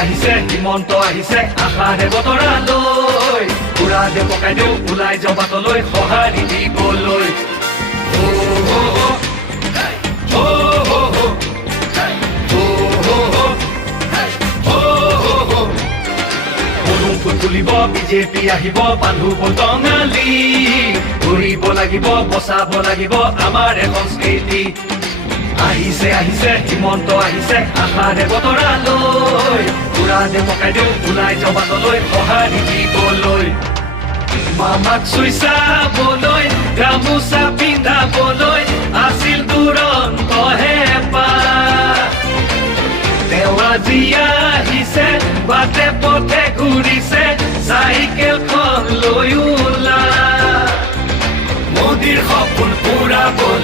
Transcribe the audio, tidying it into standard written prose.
আহিছে হিমন্ত আহিছে আশাৰে বতৰালৈ উৰা দে পকাই দিওঁ ওলাই যাওঁ বাটলৈ সঁহাৰি দিবলৈ তুলিব বিজেপি আহিব বান্ধু বটঙালী ঘূৰিব লাগিব বচাব লাগিব আমাৰ সংস্কৃতি আহিছে আহিছে হিমন্ত আহিছে আশাৰে বতৰালৈ উৰা দে পকাই দিওঁ ওলাই যাওঁ বাটলৈ সঁহাৰি দিবলৈ মামাক চুই চাবলৈ গামোচা পিন্ধাবলৈ